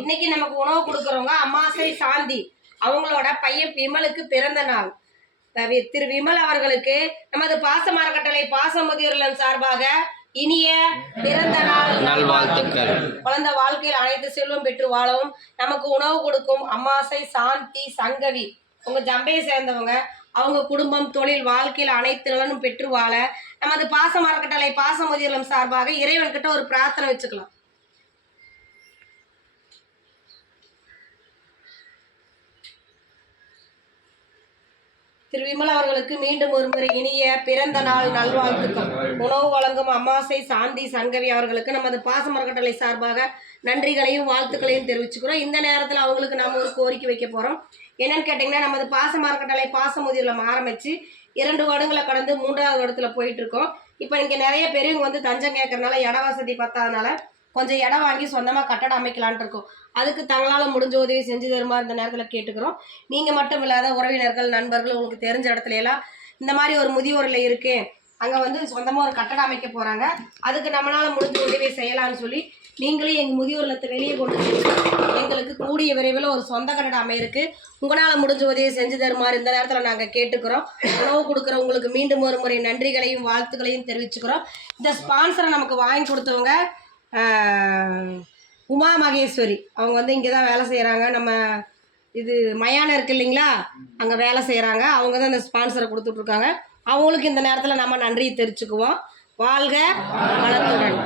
இன்னைக்கு நமக்கு உணவு கொடுக்குறவங்க அமாசை சாந்தி, அவங்களோட பையன் விமலுக்கு பிறந்த நாள். திரு விமல் அவர்களுக்கு நமது பாச அறக்கட்டளை பாச முதியோர் இல்லம் சார்பாக இனிய பிறந்த நாள் நல்வாழ்த்துக்கள். குழந்தை வாழ்க்கையில் அனைத்து செல்வம் பெற்று வாழவும் நமக்கு உணவு கொடுக்கும் அமாசை சாந்தி சங்கவி, உங்க ஜம்பையை சேர்ந்தவங்க, அவங்க குடும்பம் தொழில் வாழ்க்கையில் அனைத்து நலனும் பெற்று வாழ நமது பாச அறக்கட்டளை பாச முதியோர் இல்லம் சார்பாக இறைவன் கிட்ட ஒரு பிரார்த்தனை வச்சுக்கலாம். திரு விமல் அவர்களுக்கு மீண்டும் ஒருமுறை இனிய பிறந்த நாள் நல்வாழ்த்துக்கள். உணவு வழங்கும் அமாசை சாந்தி சங்கவி அவர்களுக்கு நமது பாச அறக்கட்டளை சார்பாக நன்றிகளையும் வாழ்த்துக்களையும் தெரிவிச்சுக்கிறோம். இந்த நேரத்தில் அவங்களுக்கு நாம் ஒரு கோரிக்கை வைக்க போகிறோம். என்னன்னு கேட்டிங்கன்னா, நமது பாச அறக்கட்டளை பாச முதியோர் இல்லம் ஆரம்பித்து 2 வருடங்களை கடந்து 3வது வருடத்தில் போயிட்டு இருக்கோம். இப்போ இங்கே நிறைய பெரியவங்க வந்து தஞ்சம் கேட்கறதுனால இட வசதி பத்தாதனால கொஞ்சம் இடம் வாங்கி சொந்தமாக கட்டடம் அமைக்கலான்ட்டு இருக்கோம். அதுக்கு தங்களால் முடிஞ்ச உதவி செஞ்சு தருமா இந்த நேரத்தில் கேட்டுக்கிறோம். நீங்கள் மட்டும் இல்லாத உறவினர்கள் நண்பர்கள் உங்களுக்கு தெரிஞ்ச இடத்துல எல்லாம் இந்த மாதிரி ஒரு முதியோரில் இருக்கு, அங்கே வந்து சொந்தமாக ஒரு கட்டடம் அமைக்க போகிறாங்க, அதுக்கு நம்மளால் முடிஞ்ச உதவி செய்யலாம்னு சொல்லி நீங்களும் எங்கள் முதியோர் இல்லத்தை வெளியே கொண்டு எங்களுக்கு கூடிய விரைவில் ஒரு சொந்த கட்டடம் அமையிருக்கு, உங்களால் முடிஞ்ச உதவி செஞ்சு தருமாறு இந்த நேரத்தில் நாங்கள் கேட்டுக்கிறோம். உணவு கொடுக்குறவங்களுக்கு மீண்டும் ஒரு முறை நன்றிகளையும் வாழ்த்துக்களையும் தெரிவிச்சுக்கிறோம். இந்த ஸ்பான்சரை நமக்கு வாங்கி கொடுத்தவங்க உமா மகேஸ்வரி, அவங்க வந்து இங்கே தான் வேலை செய்கிறாங்க. நம்ம இது மயானம் இருக்குது இல்லைங்களா, அங்கே வேலை செய்கிறாங்க. அவங்க தான் இந்த ஸ்பான்சரை கொடுத்துட்ருக்காங்க. அவங்களுக்கு இந்த நேரத்தில் நம்ம நன்றியை தெரிவிச்சுக்குவோம். வாழ்க வளத்துடன்.